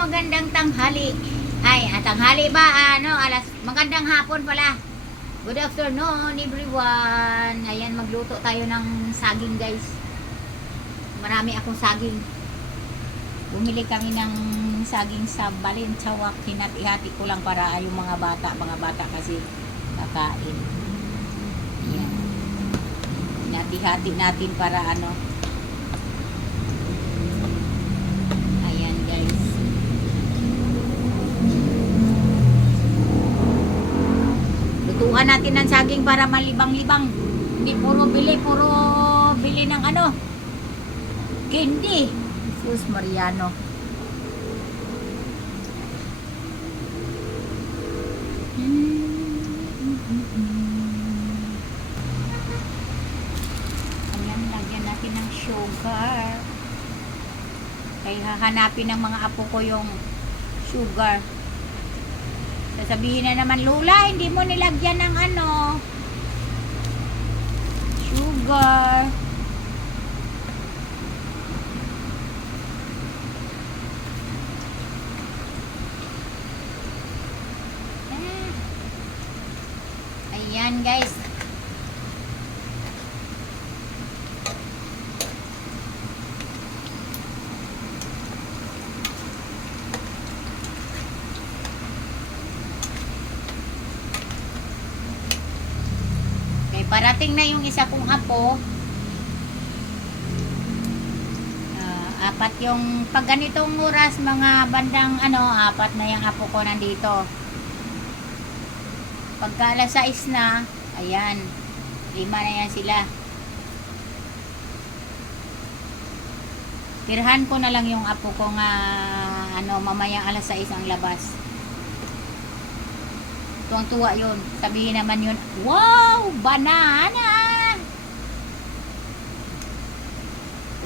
magandang tanghali. Ay, tanghali ba? Magandang hapon pala. Good afternoon, everyone. Ayan, magluto tayo ng saging, guys. Marami akong saging. Bumili kami ng saging sa Balintawak. Hinati-hati ko lang para yung mga bata kasi kakain. Ayan. Hinati-hati natin para Ayan, guys. Lutuan natin ng saging para malibang-libang. Hindi puro bili ng candy. Jesus Mariano. Ayan, lagyan natin ng sugar. Kaya hahanapin ng mga apo ko yung sugar. Sasabihin na naman, Lula, hindi mo nilagyan ng sugar. Ayan, guys. Parating na yung isa kong apo. Apat yung pag ganitong oras, mga bandang apat na yung apo ko nandito. Pagka alas 6 na, ayan, 5 na yan sila. Tirhan ko na lang yung apo ko nga mamaya alas 6 ang labas. Tuwang-tuwa yun. Sabihin naman yun, wow! Banana!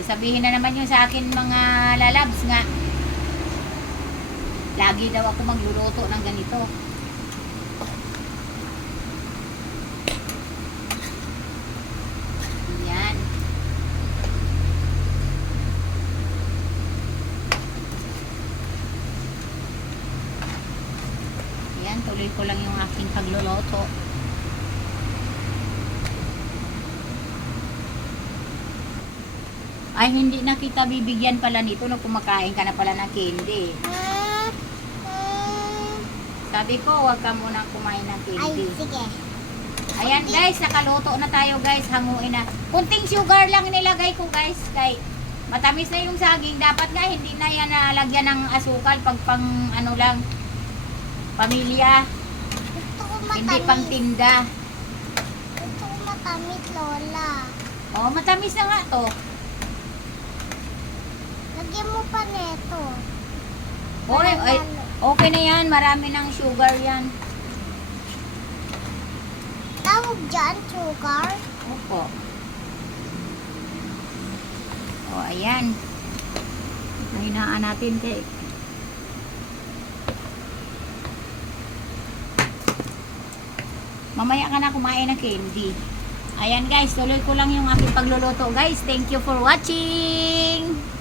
Sabihin na naman yun sa akin mga lalabs nga. Lagi daw ako magluluto ng ganito. Yan. Tuloy ko lang yung aking pagluluto. Ay, hindi na kita bibigyan pala nito nung kumakain ka na pala ng candy. Sabi ko, huwag ka munang kumain ng candy. Ay, sige. Ayan, guys, nakaluto na tayo, guys. Hanguin na. Kunting sugar lang nilagay ko, guys. Kay matamis na yung saging. Dapat nga, hindi na yan nalagyan ng asukal pag pang lang. Pamilya. Gusto ko matamis. Hindi pang tinda. Gusto ko matamis, Lola. Oh, matamis na nga to. Lagyan mo pa neto. Ay, okay na yan. Marami ng sugar yan. Tawag dyan, sugar. Opo. O, ayan. Mahinaan natin kay mamaya ka na kumain ng candy. Ayan, guys, tuloy ko lang yung aking pagluluto, guys. Thank you for watching.